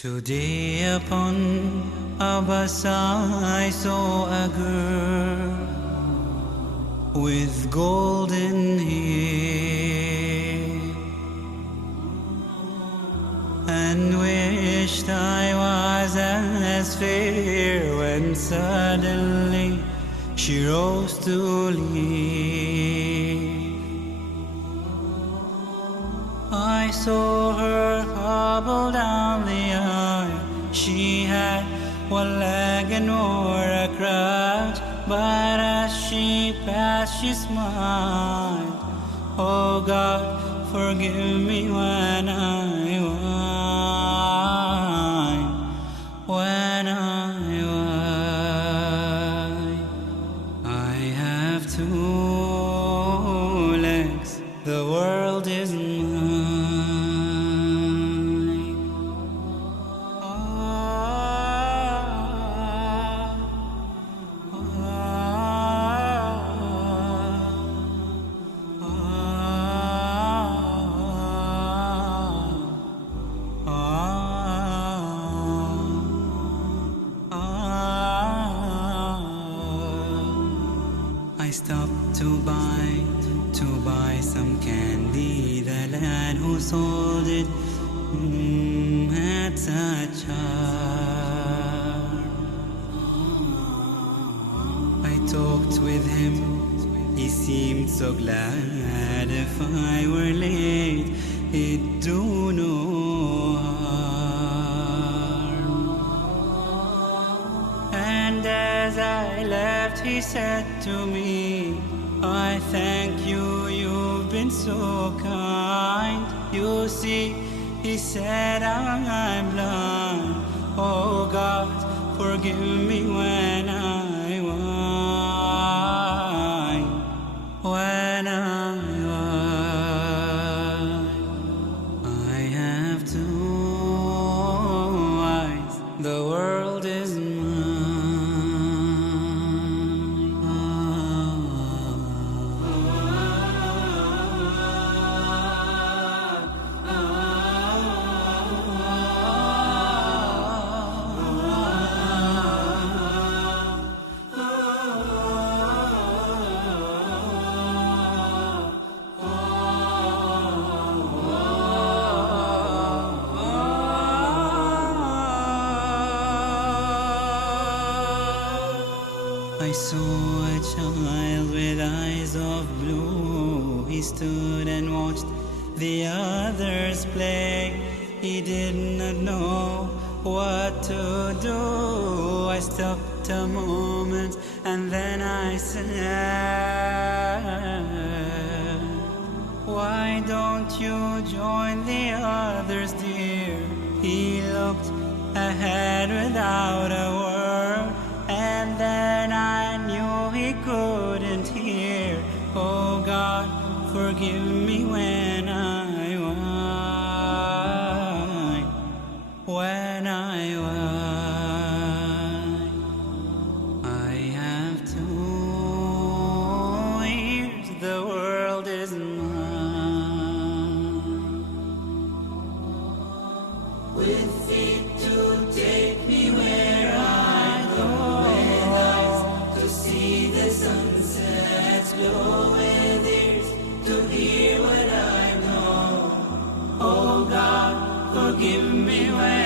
Today upon a bus I saw a girl with golden hair, and wished I was as fair, when suddenly she rose to leave. I saw her hobble down the aisle. She had one leg and wore a crutch, but as she passed she smiled. Oh God, forgive me when I whine, when I whine. I have two legs, the world is mine. I stopped to buy some candy. The lad who sold it had such charm. I talked with him, he seemed so glad. If I were late, it'd do no harm. And as I left, he said to me, I thank you, you've been so kind. You see, he said, I'm blind. Oh God, forgive me when I whine, when I whine. I have two eyes, the world is mine. I saw a child with eyes of blue. He stood and watched the others play. He did not know what to do. I stopped a moment and then I said, why don't you join the others, dear? He looked ahead without a word, and then I knew he couldn't hear. Oh God, forgive me when I whine, when I whine. I have two ears, the world is mine. With feet to take me where I go, see the sunsets glow, with ears to hear what I know. Oh God, forgive me when